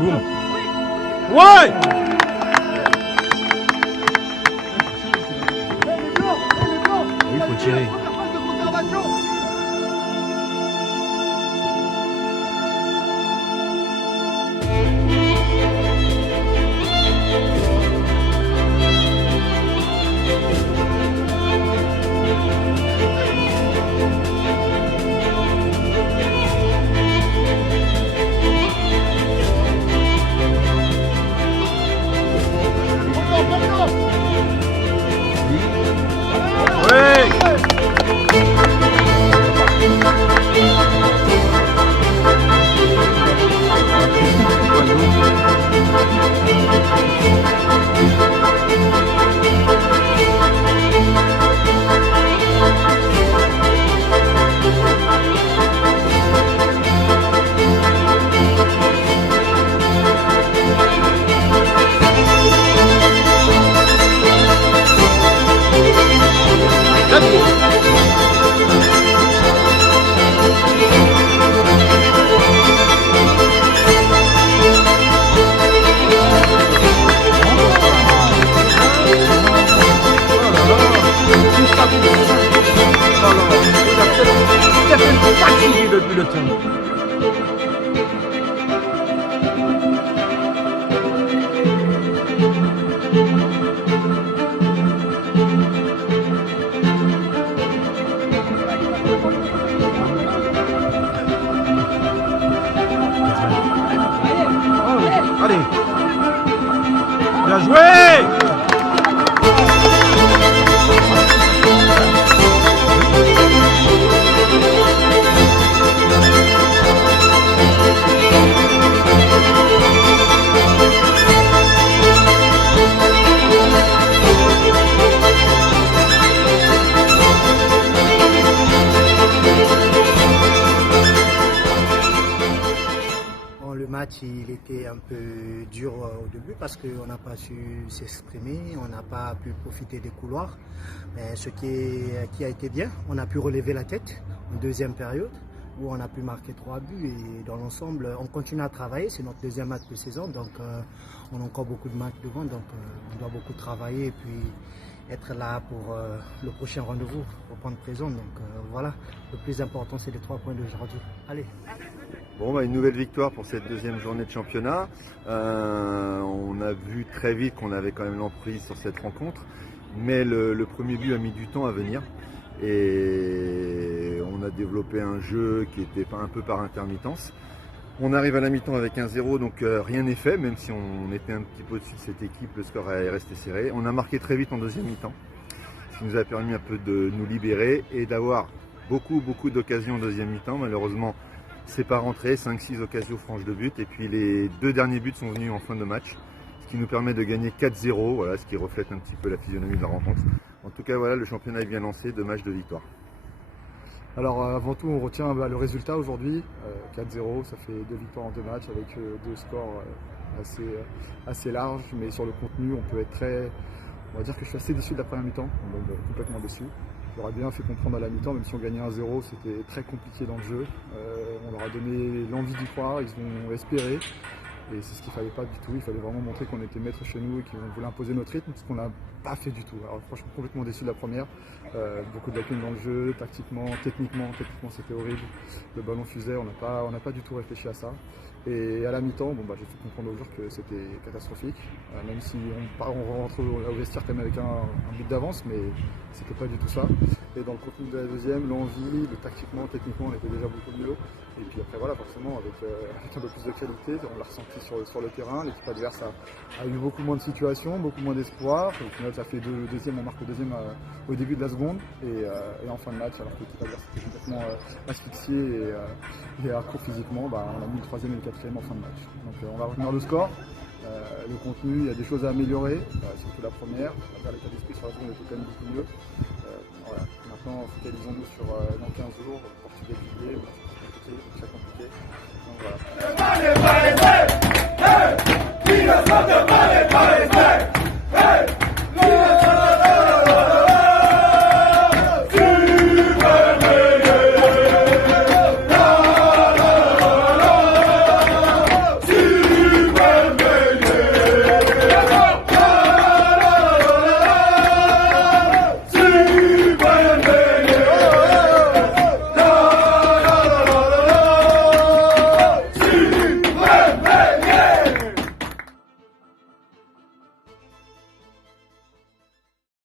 boum. Ouais! Oui, il faut tirer. Depuis le temps. Allez, bien joué! Le match il était un peu dur au début parce qu'on n'a pas su s'exprimer, on n'a pas pu profiter des couloirs. Mais ce qui a été bien, on a pu relever la tête en deuxième période où on a pu marquer 3 buts et dans l'ensemble on continue à travailler, c'est notre deuxième match de saison donc on a encore beaucoup de matchs devant donc on doit beaucoup travailler et puis être là pour le prochain rendez-vous, pour prendre présent. Donc voilà, le plus important c'est les 3 points d'aujourd'hui. Allez. Bon, une nouvelle victoire pour cette deuxième journée de championnat. On a vu très vite qu'on avait quand même l'emprise sur cette rencontre, mais le premier but a mis du temps à venir. Et on a développé un jeu qui était un peu par intermittence. On arrive à la mi-temps avec 1-0, donc rien n'est fait, même si on était un petit peu au-dessus de cette équipe, le score est resté serré. On a marqué très vite en deuxième mi-temps, ce qui nous a permis un peu de nous libérer et d'avoir beaucoup d'occasions en deuxième mi-temps. Malheureusement, c'est pas rentré, 5-6 occasions franches de but, et puis les 2 derniers buts sont venus en fin de match, ce qui nous permet de gagner 4-0, voilà, ce qui reflète un petit peu la physionomie de la rencontre. En tout cas, voilà, le championnat est bien lancé, 2 matchs de victoire. Alors avant tout, on retient le résultat aujourd'hui, 4-0, ça fait 2 victoires en 2 matchs avec 2 scores assez larges, mais sur le contenu, on peut être on va dire que je suis assez déçu de la première mi-temps, complètement déçu. J'aurais bien fait comprendre à la mi-temps, même si on gagnait 1-0, c'était très compliqué dans le jeu. On leur a donné l'envie d'y croire, ils ont espéré. Et c'est ce qu'il ne fallait pas du tout, il fallait vraiment montrer qu'on était maître chez nous et qu'on voulait imposer notre rythme, ce qu'on n'a pas fait du tout. Alors franchement, complètement déçu de la première. Beaucoup de lacunes dans le jeu, techniquement c'était horrible. Le ballon fusait, on n'a pas du tout réfléchi à ça. Et à la mi-temps, j'ai fait comprendre aux joueurs que c'était catastrophique, même si on rentre au vestiaire quand même avec un but d'avance, mais c'était pas du tout ça. Et dans le contenu de la deuxième, l'envie, techniquement, on était déjà beaucoup mieux. Et puis après voilà, forcément avec un peu plus de qualité, on l'a ressenti sur le terrain. L'équipe adverse a eu beaucoup moins de situations, beaucoup moins d'espoir. Au final ça fait on marque le deuxième au début de la seconde et en fin de match, alors que l'équipe adverse était complètement asphyxiée et à court physiquement, on a mis le troisième et le quatrième en fin de match. Donc on va retenir le score. Le contenu, il y a des choses à améliorer, surtout la première. L'état d'esprit sur la seconde était quand même beaucoup mieux. Voilà. Maintenant, focalisons-nous sur dans 15 jours, Portugal juillet, c'est compliqué. Donc voilà.